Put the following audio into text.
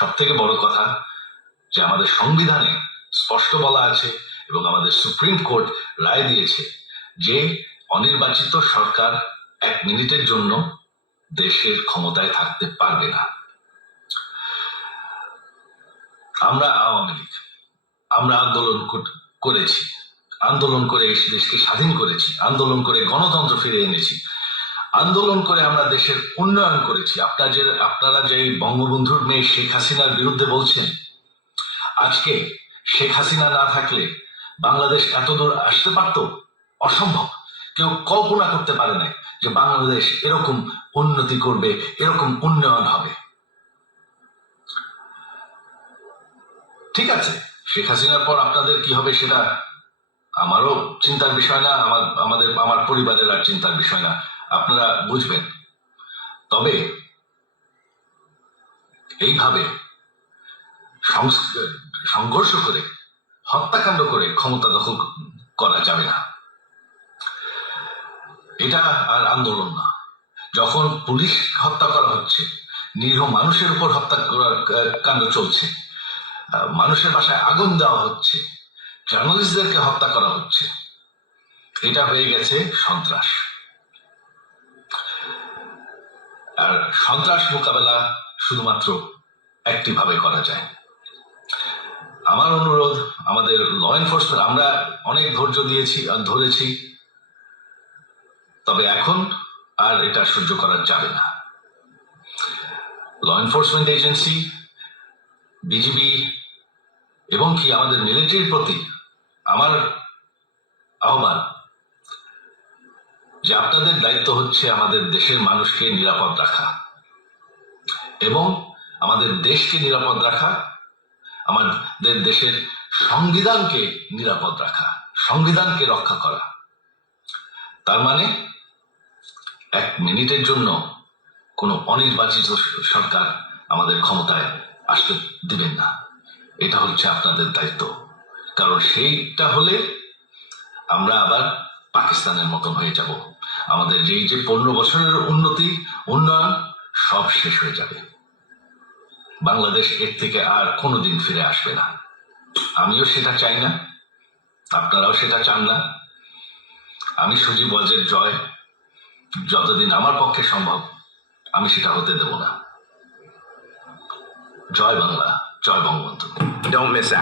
সব থেকে বড় কথা যে আমাদের সংবিধানে স্পষ্ট বলা আছে এবং আমাদের সুপ্রিম কোর্ট রায় দিয়েছে যে অনির্বাচিত সরকার 1 মিনিটের জন্য দেশের ক্ষমতায় থাকতে পারবে না। আমরা আওয়ামী লীগ আমরা আন্দোলন করেছি, আন্দোলন করে এই দেশকে স্বাধীন করেছি, আন্দোলন করে গণতন্ত্র ফিরে এনেছি, আন্দোলন করে আমরা দেশের উন্নয়ন করেছি। আপনারা যে বঙ্গবন্ধুর মেয়ে শেখ হাসিনার বিরুদ্ধে বলছেন, আজকে শেখ হাসিনা না থাকলে বাংলাদেশ এত দূর আসতে পারত? অসম্ভব। কেউ কল্পনা করতে পারে না যে বাংলাদেশ এরকম উন্নতি করবে, এরকম উন্নয়ন হবে। ঠিক আছে, শেখ হাসিনার পর আপনাদের কি হবে সেটা আমারও চিন্তার বিষয় না, আমার পরিবারের আর চিন্তার বিষয় না, আপনারা বুঝবেন। তবে এইভাবে সংঘর্ষ করে, হত্যাকাণ্ড করে ক্ষমতা দখল করা যাবে না। এটা আর আন্দোলন না। যখন পুলিশ হত্যা করা হচ্ছে, নিরীহ মানুষের উপর হত্যা করার কাণ্ড চলছে, মানুষের বাসায় আগুন দেওয়া হচ্ছে, জার্নালিস্টদেরকে হত্যা করা হচ্ছে, এটা হয়ে গেছে সন্ত্রাস। আর সন্ত্রাস মোকাবেলা শুধুমাত্র একটি ভাবে করা যায়। আমার অনুরোধ, আমাদের ল এনফোর্সমেন্ট, আমরা অনেক ধৈর্য দিয়েছি আর ধরেছি, তবে এখন আর এটা সহ্য করা যাবে না। ল এনফোর্সমেন্ট এজেন্সি, বিজিবি এবং কি আমাদের মিলিটারির প্রতি আমার আহ্বান যে আপনাদের দায়িত্ব হচ্ছে আমাদের দেশের মানুষকে নিরাপদ রাখা এবং আমাদের দেশকে নিরাপদ রাখা, আমাদের দেশের সংবিধানকে নিরাপদ রাখা, সংবিধানকে রক্ষা করা। তার মানে 1 মিনিটের জন্য কোনো অনির্বাচিত সরকার আমাদের ক্ষমতায় আসতে দিবেন না। এটা হচ্ছে আপনাদের দায়িত্ব, কারণ সেইটা হলে আমরা আবার পাকিস্তানের মতন হয়ে যাব। আমাদের যে 15 বছরের উন্নয়ন সব শেষ হয়ে যাবে। বাংলাদেশ এর থেকে আর কোনোদিন ফিরে আসবে না। আমিও সেটা চাই না, আপনারাও সেটা চান না। আমি সজীব ওয়াজেদ জয়, যতদিন আমার পক্ষে সম্ভব আমি সেটা হতে দেব না। জয় বাংলা, জয় বঙ্গবন্ধু। Don't miss out.